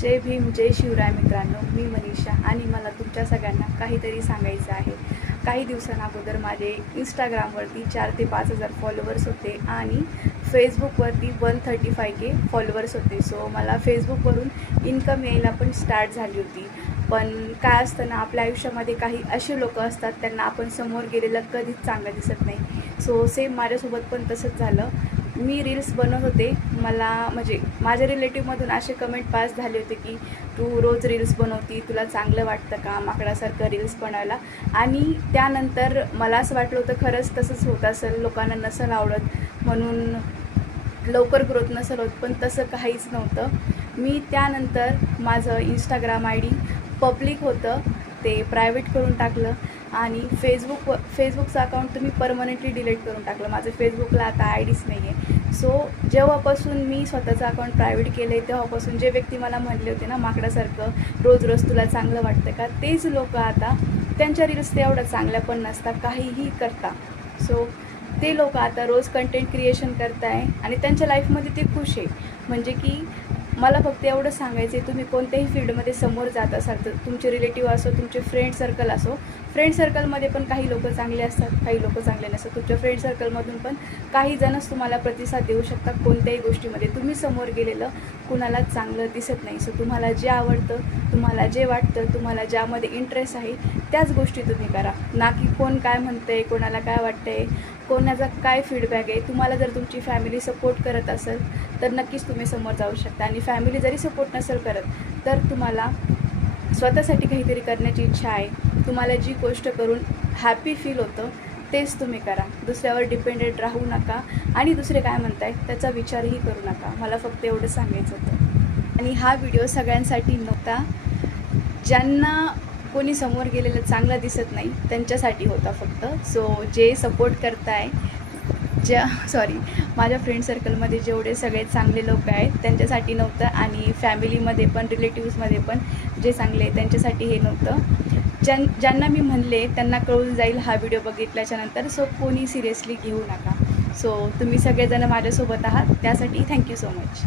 जय भीम, जय शिवराय मित्रांनो. मी मनीषा आणि मला तुमच्या सगळ्यांना काहीतरी सांगायचं आहे. काही दिवसांअगोदर माझे इंस्टाग्रामवरती 4 ते 5 हजार फॉलोवर्स होते आणि फेसबुकवरती 135K फॉलोवर्स होते. सो मला फेसबुकवरून इन्कम यायला पण स्टार्ट झाली होती. पण काय असतं ना, आपल्या आयुष्यामध्ये काही असे लोक असतात त्यांना आपण समोर गेलेलं कधीच चांगलं दिसत नाही. सो सेम माझ्यासोबत पण तसंच झालं. मी रील्स बनवत होते. मला म्हणजे माझ्या रिलेटिव्हमधून असे कमेंट पास झाले होते की तू रोज रील्स बनवती, तुला चांगलं वाटतं का माकडासारखं रील्स बनवायला. आणि त्यानंतर मला असं वाटलं होतं खरंच तसंच होत असेल, लोकांना नसेल आवडत म्हणून लवकर ग्रोथ नसेल होत, पण तसं काहीच नव्हतं. मी त्यानंतर माझं इंस्टाग्राम आय डी पब्लिक होतं ते प्रायव्हेट करून टाकलं आणि फेसबुकचं अकाउंट तर मी परमनंटली डिलीट करून टाकलं. माझं फेसबुकला आता आय डीच नाही आहे. सो जेव्हापासून मी स्वतःचं अकाउंट प्रायव्हेट केलं आहे तेव्हापासून जे व्यक्ती मला म्हणले होते ना माकडासारखं रोज रोज तुला चांगलं वाटतं का, तेच लोक आता त्यांच्या रील्स ते एवढं चांगल्या पण नसतात, काहीही करता. सो ते लोक आता रोज कंटेंट क्रिएशन करत आहे आणि त्यांच्या लाईफमध्ये ते खुश आहे. म्हणजे की मला फक्त एवढं सांगायचं आहे, तुम्ही कोणत्याही फील्डमध्ये समोर जात असाल तर तुमचे रिलेटिव्ह असो, तुमचे फ्रेंड सर्कल असो, फ्रेंड सर्कलमध्ये पण काही लोक चांगले असतात, काही लोक चांगले नसतात. तुमच्या फ्रेंड सर्कलमधून पण काही जणच तुम्हाला प्रतिसाद देऊ शकतात कोणत्याही गोष्टीमध्ये. तुम्ही समोर गेलेलं कुणालाच चांगलं दिसत नाही. सो तुम्हाला जे आवडतं, तुम्हाला जे वाटतं, तुम्हाला ज्यामध्ये इंटरेस्ट आहे त्याच गोष्टी तुम्ही करा, ना की कोण काय म्हणतं आहे, कोणाला काय वाटतं आहे, कोणाचा काय फीडबॅक आहे. तुम्हाला जर तुमची फॅमिली सपोर्ट करत असेल तर नक्कीच तुम्ही समोर जाऊ शकता. आणि फॅमिली जरी सपोर्ट नसेल करत तर तुम्हाला स्वतःसाठी काहीतरी करण्याची इच्छा आहे, तुम्हाला जी गोष्ट करून हॅपी फील होतं तेच तुम्ही करा. दुसऱ्यावर डिपेंडेंट राहू नका आणि दुसरे काय म्हणताय त्याचा विचारही करू नका. मला फक्त एवढं सांगायचं होतं. आणि हा व्हिडिओ सगळ्यांसाठी नव्हता. ज्यांना कोणी समोर गेलेलं चांगलं दिसत नाही त्यांच्यासाठी होता फक्त. सो जे सपोर्ट करताय, माझ्या फ्रेंड सर्कलमध्ये जेवढे सगळे चांगले लोक आहेत त्यांच्यासाठी नव्हतं आणि फॅमिलीमध्ये पण रिलेटिव्समध्ये पण जे चांगले आहेत त्यांच्यासाठी हे नव्हतं. ज्यांना मी म्हणले त्यांना कळून जाईल हा व्हिडिओ बघितल्याच्यानंतर. सो कोणी सिरियसली घेऊ नका. सो तुम्ही सगळेजण माझ्यासोबत आहात त्यासाठी थँक्यू सो मच.